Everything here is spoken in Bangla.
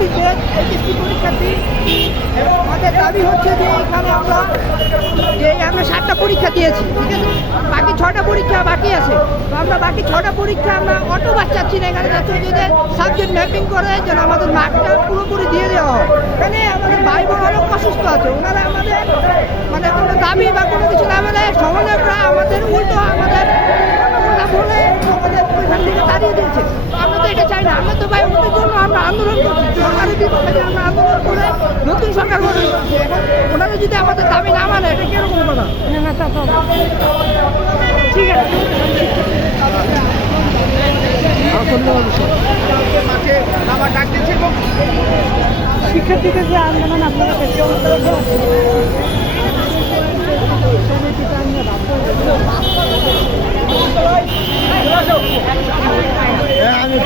পরীক্ষার্থী আমাদের দাবি হচ্ছে যে আমরা যে আমরা সাতটা পরীক্ষা দিয়েছি, ঠিক আছে? বাকি ছটা পরীক্ষা বাকি আছে। আমরা বাকি ছটা পরীক্ষা আমরা অটো বাস চাচ্ছি না এখানে যে সাবজেক্ট ম্যাপিং করে যেন আমাদের মার্কটা পুরোপুরি দিয়ে দেওয়া হয়। এখানে আমাদের ভাই বোন অনেক অসুস্থ আছে। ওনারা আমাদের মানে কোনো দাবি বা কোনো কিছু না বলে সমাজকরা আমাদের উল্টো আমাদের বলে আমাদের ওইখান থেকে তাড়িয়ে দিয়েছে তো আমরা তো এটা চাই না আমরা তো ভাই ওদের জন্য আমরা আন্দোলন করছি। সরকারের বিপক্ষে আমরা আন্দোলন করে নতুন সরকার গঠন করছি ওনারা যদি আমাদের দাবি না মানে এটা কীরকম কথা? না তা তো ঠিক আছে। শিক্ষার্থীদের যে আন্দোলন আপনারা আমি